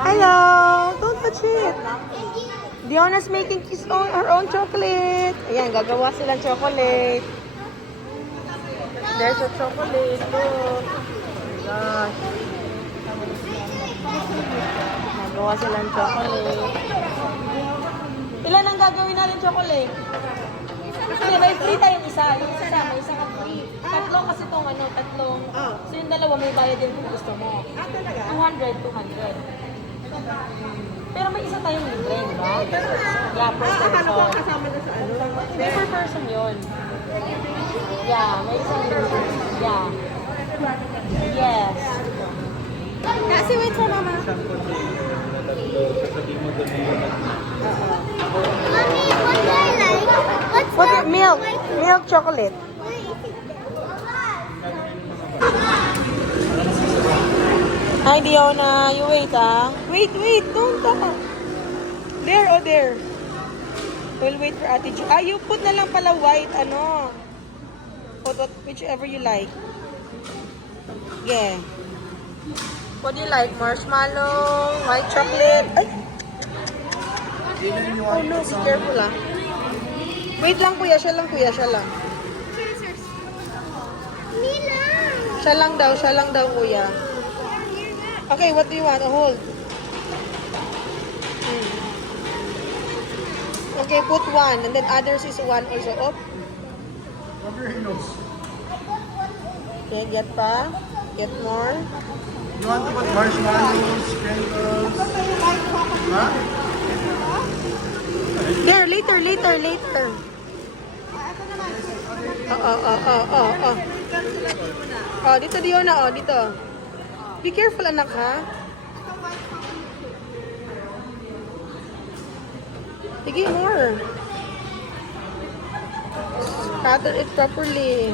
Hello! Don't touch it! Diona's making her own chocolate. Ayan, gagawa silang chocolate. There's a chocolate. Look. Oh my gosh. Gagawa silang chocolate. Ilan ang gagawin natin chocolate? Kasi may free tayong isa. Yung isa, may isa ka free. Tatlong kasi itong tatlong. So yung dalawa may bayad din kung gusto mo. Talaga? 200. Pero may isa tayong libre, di ba? Yeah, per Akala ko person. kasama na sa ano. May per person yun. Yeah, may isang libre. Yeah. Yes. Kasi wait for mama. Mommy, what do I like? What's What? that? Milk. Milk chocolate. Hi, Diona. You wait, ah. Wait. Don't talk. There, oh, there. We'll wait for Ate Ju. You put na lang pala white, ano. Put whichever you like. Yeah. What do you like? Marshmallow, white chocolate. Ay! Oh no, be careful, ah. Wait lang, kuya. Siya lang. Mila. Siya lang daw, kuya. Okay, what do you want? Hold. Okay, put one. And then others is one also. Up. Okay, get pa. Get more. You want to put marshmallows, sprinkles? Huh? There, later. Oh, dito Diona, oh, dito. Be careful, anak, ha? Sige, more. Scatter it properly.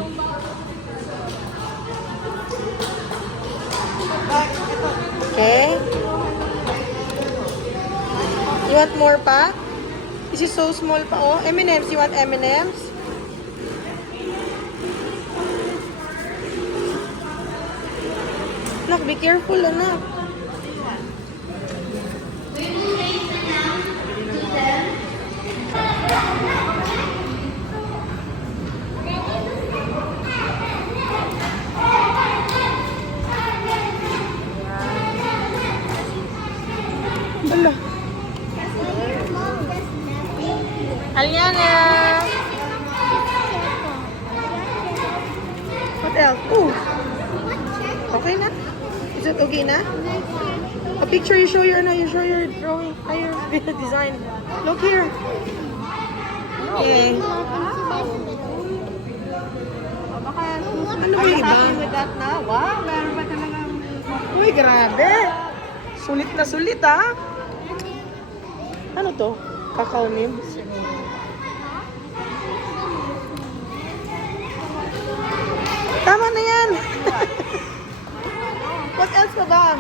Okay. You want more pa? This is so small pa, oh. M&M's, you want M&M's? Look, be careful, anak. Hala. Aliana. What else? Oh. Okay na? Is it okay na? A picture, you show your drawing, your design. Look here. Okay. Ano ba yung iba? With that na? Wow, meron ba talaga? Uy, grabe. Sulit na sulit, ha? Ano to? Cacao nibs? Tama na yan. What else pa ba?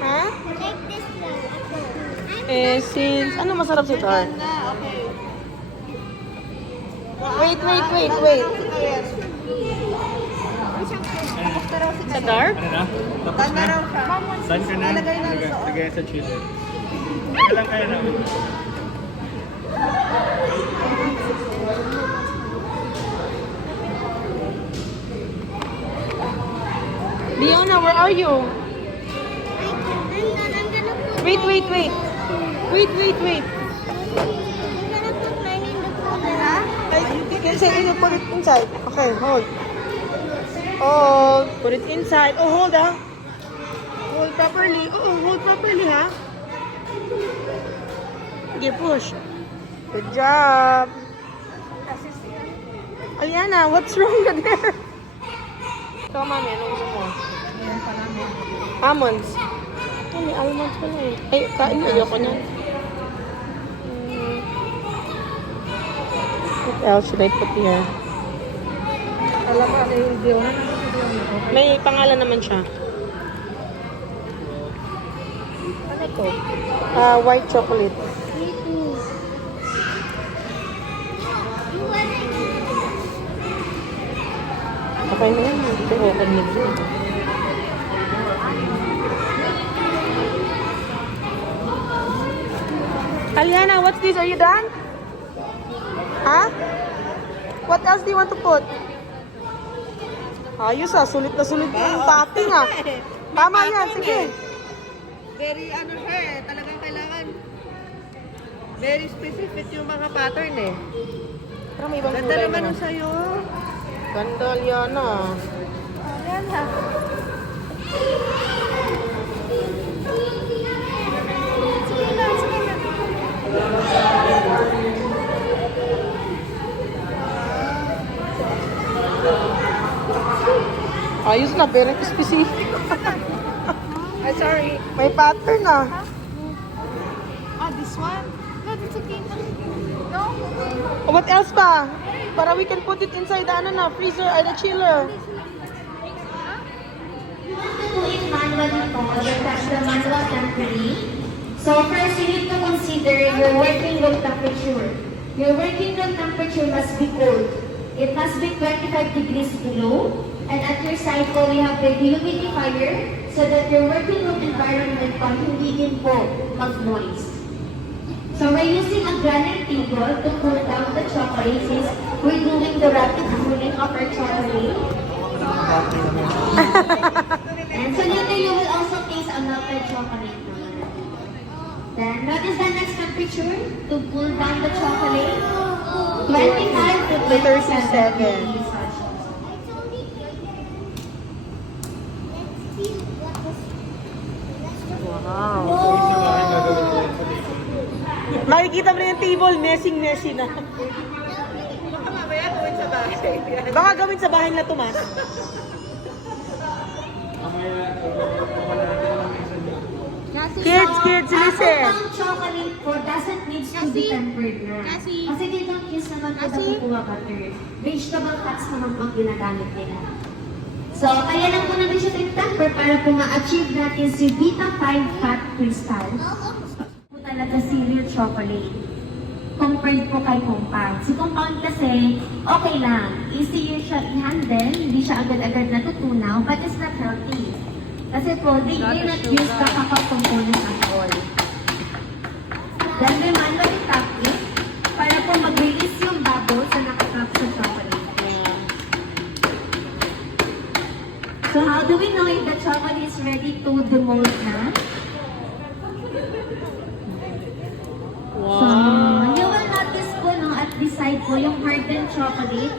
Ha? Like this one. Since... Ano masarap si Tar? Na, okay. Wait. Sa Tar? Ano na? Tapos Saan na na? raw siya? Saan ka na? Lalagay na sa Lagay sa chili. Kailan kaya na? Diona, where are you? I'm gonna put Wait. I'm gonna put mine in the cooler. Inside, put it inside. Okay, hold. Hold. Put it inside. Oh, hold, ah. Hold properly. Oh, hold properly, ha? Okay, push. Good job. Aliana, what's wrong there? Ikaw, mami, ano gusto mo? Almonds. Oh, may almonds pala eh. Ay, kain mo. Ayoko niyan. What else should I put here? Alam mo, kasi hindi mo na. May pangalan naman siya. Ano to? White chocolate. Me too. You wanna eat? Okay na yan. Ito open nibs. Aliana, what's this? Are you done? Huh? What else do you want to put? Ayos ah, sulit na sulit yung topping ah. Tama yan, sige. Very ano siya eh. Talagang kailangan. Very specific yung mga pattern eh. Pero may ibang Ganda kulay naman naman. yung sa'yo. Ganda, Aliana. Ayan ha. Ayos na, pero specific. Ay, sorry. May pattern ah. This one? No, it's okay. No? What else pa? Para we can put it inside the ano na, freezer or the chiller. To it manually po, that's the manual temporary. So first, you need to consider your working room temperature. Your working room temperature must be cold. It must be 25 degrees below. And at your side po, we have the dehumidifier so that your working room environment po hindi din po mag-moist. So we're using a granite table to cool down the chocolates since we're doing the rapid cooling of our chocolate. And so later you will also taste a melted chocolate. Then what is the next temperature to cool down the chocolate? 25 to 37. 37 degrees Celsius. Wow. Makikita mo na yung table, messy na. Baka mamaya gawin sa bahay. Baka gawin sa bahay na Tomas. Kids, listen. Ang chocolate po doesn't need to be tempered na. Kasi they don't use naman po the cocoa butter. Vegetable fats naman po ang ginagamit nila. So, kaya lang po natin siya temper para po ma-achieve natin si Vita 5 Fat Crystal. Po talaga cereal chocolate. Compared po kay compound. Si compound kasi, okay lang. Easier siya i-handle, hindi siya agad-agad natutunaw, but it's not healthy. Kasi po, they do not use the cacao components at all. Then we manually tap it para po mag-release yung bubbles na nakatrap sa chocolate. So how do we know if the chocolate is ready to demold na? So, you will notice po no, at this side po yung hardened chocolate,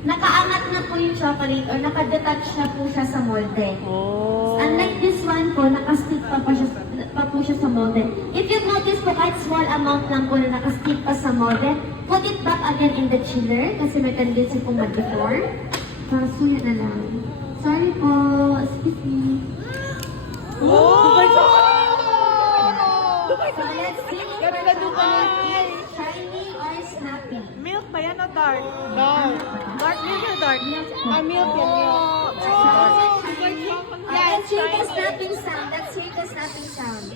nakaangat na po yung chocolate or nakadetach na po siya sa molde. Oh. Unlike this one po, nakastick pa po siya sa molde. If you notice po, kahit small amount lang po na nakastick pa sa molde, put it back again in the chiller kasi may tendency po mag-deform. Kaso yun na lang. Sorry po, excuse me. Oh! So let's see if the chocolate is shiny or snappy. Milk ba yan o dark? Dark. Dark milk or dark? Milk. Milk yan, milk. Let's hear the snapping sound. Let's hear the snapping sound.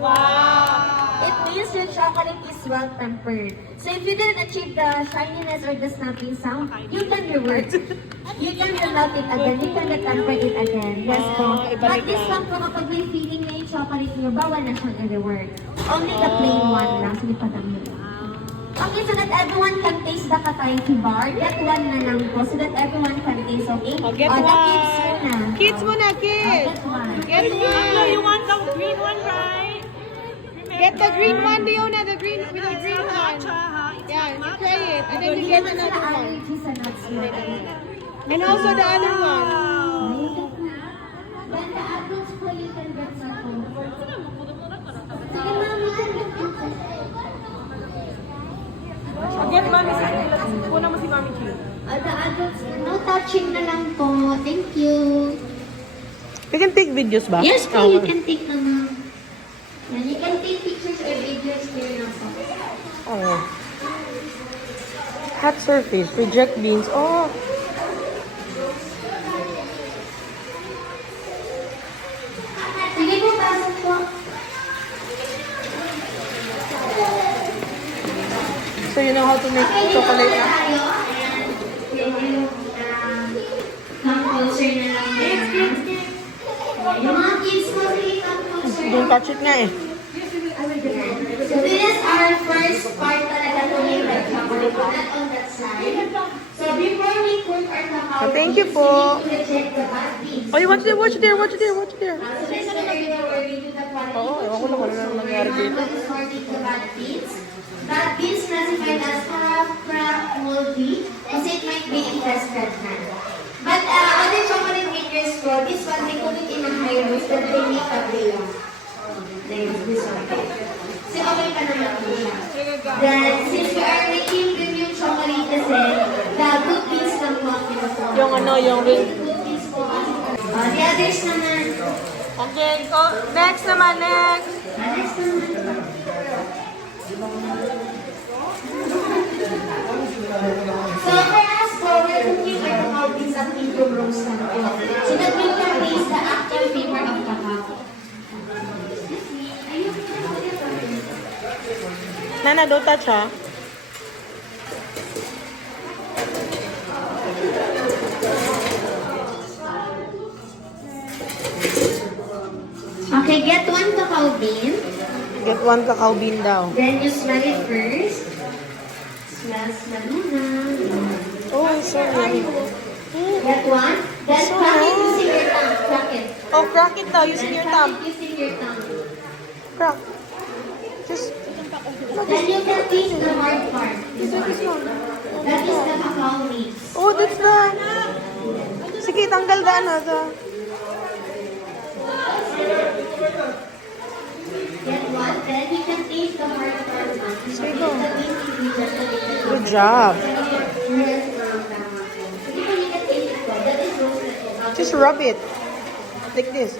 Wow! It means your chocolate is well tempered. So if you didn't achieve the shininess or the snapping sound, you've done your work. You can remelt it again. You can temper it again. Yes po. But this one po, kapag may feeling na yung chocolate niyo, bawal na siyang i-rework. Only the plain one lang. Sige pa lang nila. Okay, so that everyone can taste the Kataifi bar. Get one na lang po so that everyone can taste, okay? Oh, get the one. kids muna. Kids muna, kids. Get one. Get one. No, you want the green one, right? Get the green one, Leona. The green with the green one. Yeah, you try it. And then you get Hindi naman another sila one. allergy sa nuts mo. And also the other one. When the adults po, you can get some food. Sige, ma'am, you can get some food. Get Mami sa Kuna mo si Mami Chi. The adults, no touching na lang po. Thank you. We can take videos ba? Yes po, you can take na ma'am. And you can take pictures or videos here also. Oh. Hot surface, reject beans. Oh. Sige po, pasok po. So you know how to make Okay, chocolate dito na? tayo. Ayan. Come closer na lang. Yung mga kids mo, sige, come closer. Don't touch it nga eh. So this is our first part talaga to make the chocolate, not on that side. So before we cook our cacao, Thank you beans, po. we need to check the bad beans. Oh, you watch there, watch there, watch there, watch there. So this is the area where we do the quality Oo, ewan ko lang kung ano nangyari dito. What is sorting the bad beans? Bad beans classified as half, cracked, moldy, kasi it might be infested na. But other chocolate makers ko, this one, they cook it in a high roast that they make a real. This one. Kasi okay pa naman po siya. Then, since we are making premium chocolate kasi, the good beans lang po ang pinukuha. Yung ano, yung ring. Good beans po. The others naman, Okay, oh, next naman, next. next naman. So, kaya po, we're cooking our cacao beans at medium roast na po. So that we can taste the actual flavor of cacao. Nana, don't touch ha. Okay, get one cacao bean. Get one cacao bean daw. Then you smell it first. Smell muna. Oh, it's so yummy. Get one. Then So crack it nice. using your tongue. Crack it. Oh, crack it daw using Then your crack thumb. it using your tongue. Crack. Just, Then you can taste the hard part. this one. That is the cacao leaves. Oh, that's the... Sige, tanggal ka ano. Get one. Then you can taste the hard part. Sige go. The main ingredient to make it. Good job. Yes, Hindi ko you can taste it. That is roasted. Just rub it. Like this.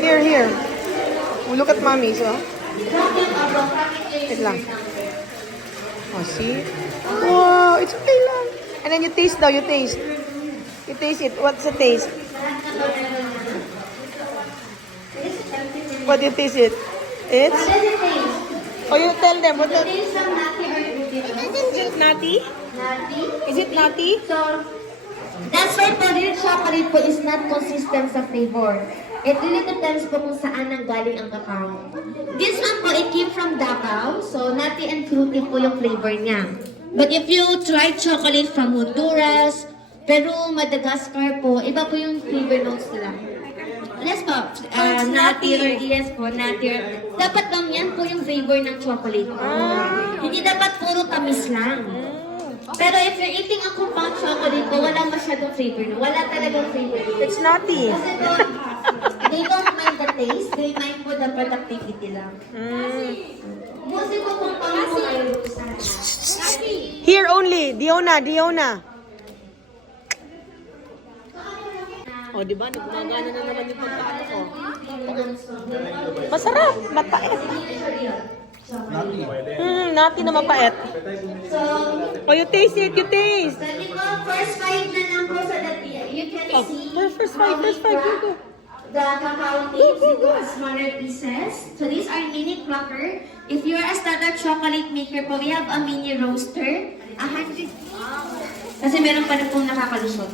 Here, here. Oh, look at mommy, so. Wait lang. Oh, see? Wow, it's okay lang. And then you taste daw, you taste. You taste it. What's the taste? What do you taste it? It's? What does it taste? Oh, you tell them. What It the... tastes some nutty or fruity. Is it nutty? Nutty? Is it nutty? So, that's why po real chocolate po is not consistent sa flavor. It really depends po kung saan ang galing ang cacao. This one po, it came from Davao. So, nutty and fruity po yung flavor niya. But if you try chocolate from Honduras, Peru, Madagascar po, iba po yung flavor notes nila. Yes po, nutty or yes po, nutty or... Dapat lang yan po yung flavor ng chocolate. Hindi dapat puro tamis lang. Pero if you're eating a compound chocolate po, wala masyadong flavor. No? Wala talagang flavor. It's nutty. Kasi doon, they don't mind the taste, they mind po the productivity lang. Kasi po compound po ay roast. Here only. Diona, Diona. Oh, di ba? Nagmagana na naman yung pagkaano ko. Masarap. Mapait. Nutty na mapait. So, Oh, you taste it. You taste. so di ba, first 5 na lang po so that you can Oh, see first how five, we first five. crack Go, go. the cacao beans into a smaller pieces. So these are mini cracker. If you are a standard chocolate maker po, we have a mini roaster. 100. Kasi meron pa rin pong nakakalusot.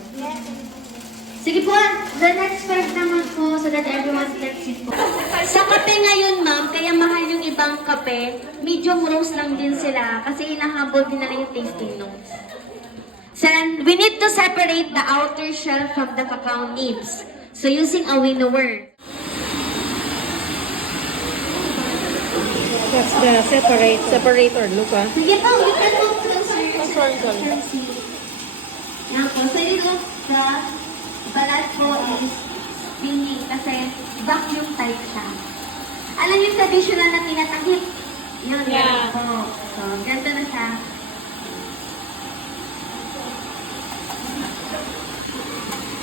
Sige po, the next part naman po so that everyone can see po. Sa kape ngayon, ma'am, kaya mahal yung ibang kape, medium roast lang din sila kasi inahabol din nila yung tasting notes. So, we need to separate the outer shell from the cacao nibs. So, using a winnower. That's the separator. Look, ah. Sige po, you can go closer. Oh, sorry. Yan po, so you look the balat po is spinning kasi vacuum type siya. Alam yung traditional na tinatagip? Yan, Yeah. po. So, ganito na siya.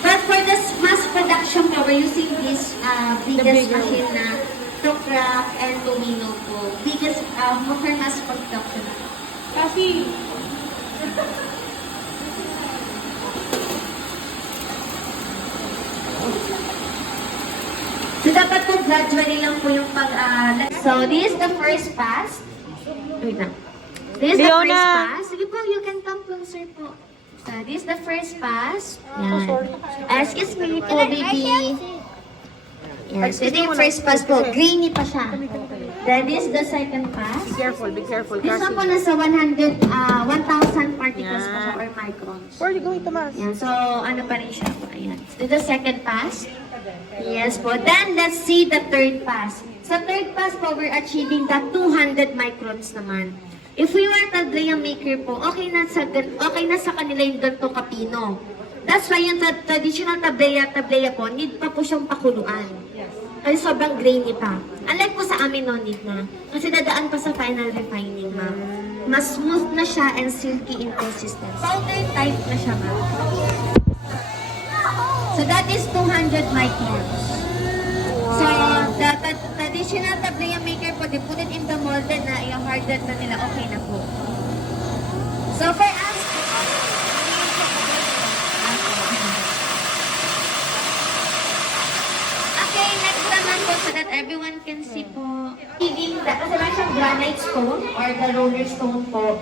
But for the mass production po, we're using this biggest bigger machine na to crack and to winnow po. Biggest, for mass production. Kasi, So, dapat po gradually lang po yung pag... so, this is the first pass. Wait lang. This is the Leona! first pass. Sige po, you can come closer po. So, this is the first pass. Yan. Excuse me po, baby. Yes, ito yung first pass po. Grainy pa siya. That is the second pass. Be careful, This one po nasa 1,000 particles pa siya or microns. Where are you going, Tomas? Yan, so ano pa rin siya po. Ayan. So, the second pass. Yes po. Then, let's see the third pass. Sa third pass po, we're achieving the 200 microns naman. If we were tableya maker po, okay na sa kanila yung ganito kapino. That's why yung traditional tableya po, need pa po siyang pakuluan. Kasi sobrang grainy pa. Unlike po sa amin, no need na. Kasi dadaan pa sa final refining, ma'am. Mas smooth na siya and silky in consistency. Powder type na siya, ma'am. So that is 200 microns. So the traditional tableya maker po, they put it in the molded na i-harden na nila, okay na po. So for us, okay, next naman po so that everyone can see po. Achieving the, kasi lang siyang granite stone or the roller stone po.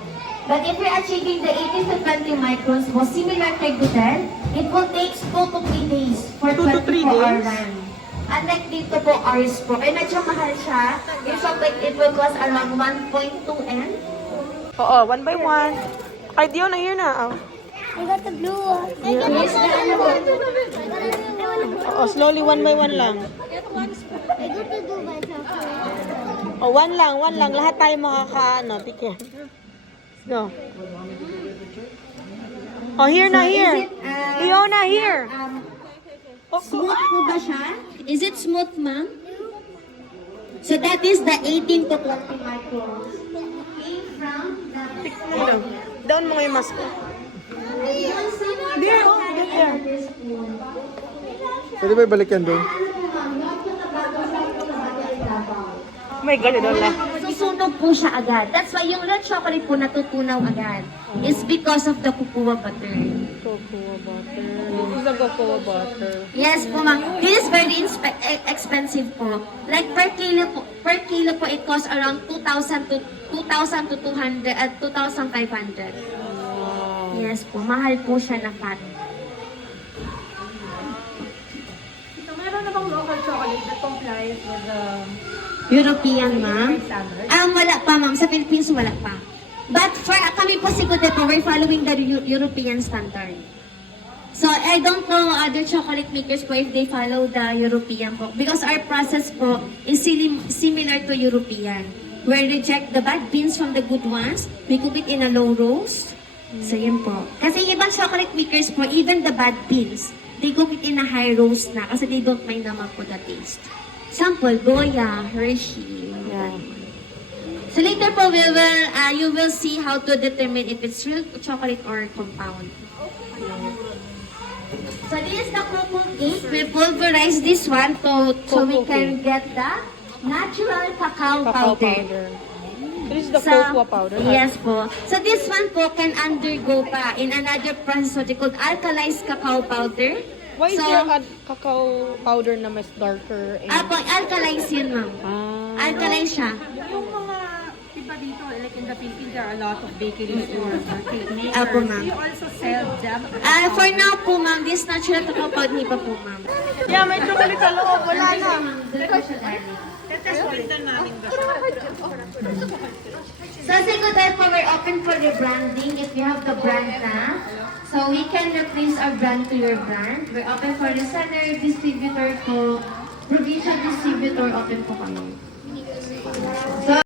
But if you're achieving the 18 to 20 microns po, similar kay Gudel, it will take 2 to 3 days for 2 to 3 24-hour days? run. Unlike dito po, hours po. Kaya medyo mahal siya. Usually, it will cost around 1.2 M. Oo, one by one. Ay, Dion, na here na. Oh. I got the blue one. Yes, na ano po. Oo, slowly, one by one lang. I got to do myself. Oh, one lang. Lahat tayo makakaano. Tike. Go. Oh, here na, here. Diona, here. Oh, Smooth po ba siya? Is it smooth, ma'am? So that is the 18 to 20 microns. Came from the... Down mo nga yung mask ko. There, Pwede ba ibalik yan doon? Oh my God, Lola. Susunog po siya agad. That's why yung red chocolate po natutunaw agad. It's because of the cocoa butter. Cocoa butter. This is the cocoa butter. Yes po, ma'am. This is very expensive po. Like per kilo po it costs around 2,000 to 2,200 at 2,500. Yes po, mahal po siya na fat. So, meron na bang local chocolate that complies with the European, ma'am? standard? Wala pa, ma'am. Sa Philippines, wala pa. But for kami po si Gudel po, we're following the European standard. So, I don't know other chocolate makers po if they follow the European po. Because our process po is similar to European. We reject the bad beans from the good ones. We cook it in a low roast. So, yun po. Kasi ibang chocolate makers po, even the bad beans, they cook it in a high roast na kasi they don't mind naman po the taste. Sample, Goya, Hershey. Yan. So later po, you will see how to determine if it's real chocolate or compound. So this is the cocoa cake. We pulverize this one so we can get the natural cacao powder. This is the So, cocoa powder. Yes po. So this one po can undergo pa in another process what they called alkalized cacao powder. Why is So, there a cacao powder na mas darker? po, alkalize yun, ma'am. Alkalize siya. Yung mga, diba dito, like in the Philippines, there are a lot of bakery stores or cake makers. Apo, ma'am. Do you also sell them? For now po, ma'am, this natural cacao powder pa po, ma'am. Yeah, may chocolate sa loob. Wala na. So, siguro po, we're open for rebranding if you have the brand na. So, we can replace our brand to your brand. We're open for reseller, distributor po, provincial distributor, open po kami. So,